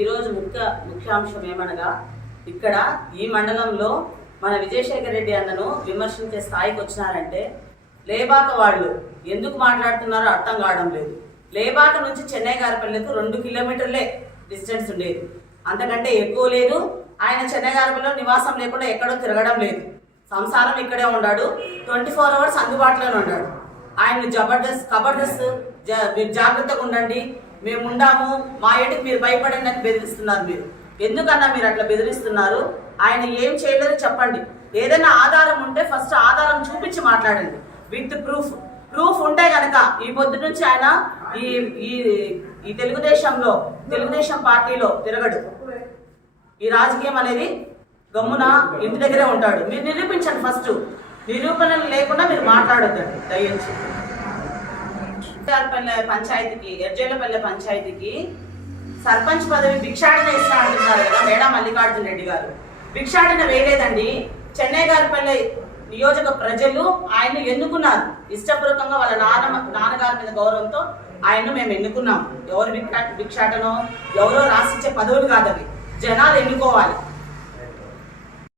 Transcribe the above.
ఈరోజు ముఖ్యాంశం ఏమనగా ఇక్కడ ఈ మండలంలో మన విజయశేఖర్ రెడ్డి అన్నను విమర్శించే స్థాయికి వచ్చినారంటే లేబాక వాళ్ళు ఎందుకు మాట్లాడుతున్నారో అర్థం కావడం లేదు. లేబాక నుంచి చెన్నై గారిపల్లెకు 2 కిలోమీటర్లే డిస్టెన్స్ ఉండేది, అంతకంటే ఎక్కువ లేదు. ఆయన చెన్నై గారిపల్లెలో నివాసం లేకుండా ఎక్కడో తిరగడం లేదు, సంసారం ఇక్కడే ఉన్నాడు, 24 అవర్స్ అందుబాటులోనే ఉన్నాడు. ఆయన జబర్దస్త్ మీరు జాగ్రత్తగా ఉండండి, మేము ఉండాము, మా ఏటికి మీరు భయపడండి అని బెదిరిస్తున్నారు. మీరు ఎందుకన్నా మీరు అట్లా బెదిరిస్తున్నారు? ఆయన ఏం చేయలేదో చెప్పండి. ఏదైనా ఆధారం ఉంటే ఫస్ట్ ఆధారం చూపించి మాట్లాడండి, విత్ ప్రూఫ్ ఉంటే కనుక ఈ పొద్దు నుంచి ఆయన ఈ తెలుగుదేశం పార్టీలో తిరగడు. ఈ రాజకీయం అనేది గమ్మున ఇంటి దగ్గరే ఉంటాడు. మీరు నిరూపించండి, ఫస్ట్ నిరూపణలు లేకుండా మీరు మాట్లాడొద్దండి దయించి. పంచాయతీకి ఎర్జేళ్లపల్లె పంచాయతీకి సర్పంచ్ పదవి భిక్షాటన ఇస్తా అంటున్నారు కదా మేడా మల్లికార్జున రెడ్డి గారు. భిక్షాటన వేయలేదండి. చెన్నై గారిపల్లె నియోజక ప్రజలు ఆయన్ను ఎన్నుకున్నారు. ఇష్టపూర్వకంగా వాళ్ళ నాన్నగారి మీద గౌరవంతో ఆయన్ను మేము ఎన్నుకున్నాం. ఎవరు భిక్షాటనో ఎవరో రాసిచ్చే పదవులు కాదు, అవి జనాలు ఎన్నుకోవాలి.